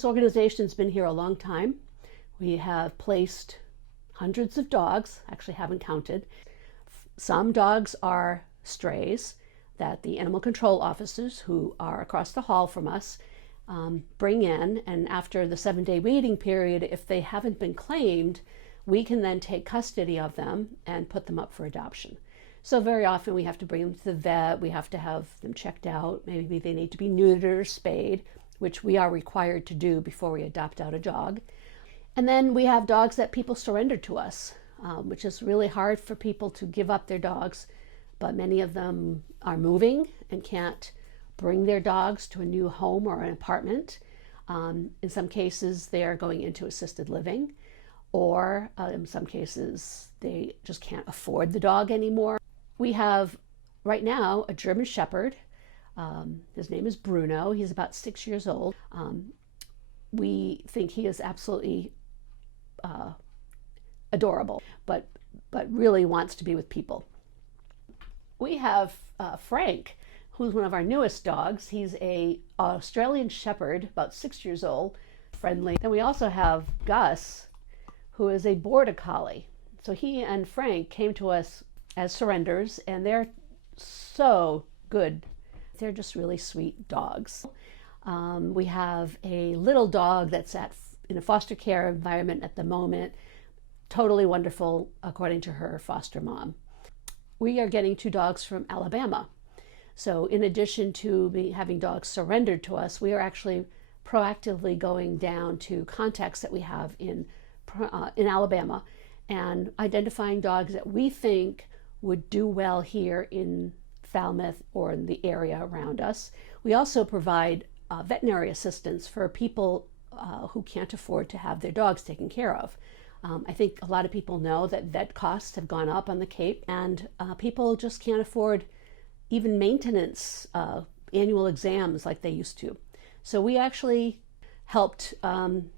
This organization's been here a long time. We have placed hundreds of dogs, actually haven't counted. Some dogs are strays that the animal control officers, who are across the hall from us, bring in, and after the 7-day waiting period, if they haven't been claimed, we can then take custody of them and put them up for adoption. So very often we have to bring them to the vet, we have to have them checked out, maybe they need to be neutered or spayed, which we are required to do before we adopt out a dog. And then we have dogs that people surrender to us, which is really hard for people to give up their dogs, but many of them are moving and can't bring their dogs to a new home or an apartment. In some cases, they are going into assisted living, or in some cases, they just can't afford the dog anymore. We have, right now, a German Shepherd. His name is Bruno. He's about 6 years old. We think he is absolutely adorable, but really wants to be with people. We have Frank, who's one of our newest dogs. He's an Australian Shepherd, about 6 years old, friendly. Then we also have Gus, who is a Border Collie. So he and Frank came to us as surrenders, and they're so good. They're just really sweet dogs. We have a little dog that's in a foster care environment at the moment. Totally wonderful, according to her foster mom. We are getting 2 dogs from Alabama. So in addition to having dogs surrendered to us, we are actually proactively going down to contacts that we have in Alabama and identifying dogs that we think would do well here in Falmouth or in the area around us. We also provide veterinary assistance for people who can't afford to have their dogs taken care of. I think a lot of people know that vet costs have gone up on the Cape, and people just can't afford even maintenance annual exams like they used to. So we actually helped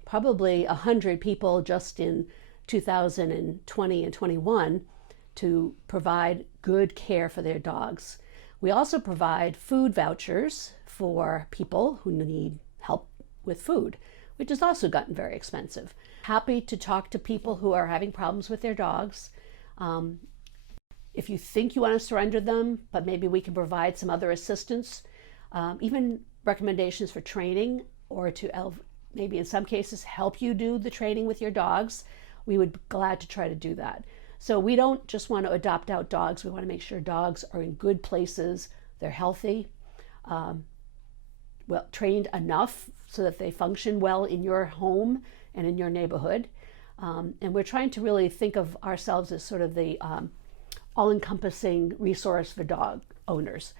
probably 100 people just in 2020 and 21 to provide good care for their dogs. We also provide food vouchers for people who need help with food, which has also gotten very expensive. Happy to talk to people who are having problems with their dogs. If you think you want to surrender them, but maybe we can provide some other assistance, even recommendations for training, or to maybe in some cases help you do the training with your dogs, we would be glad to try to do that. So we don't just want to adopt out dogs, we want to make sure dogs are in good places, they're healthy, well trained enough so that they function well in your home and in your neighborhood. And we're trying to really think of ourselves as sort of the all-encompassing resource for dog owners.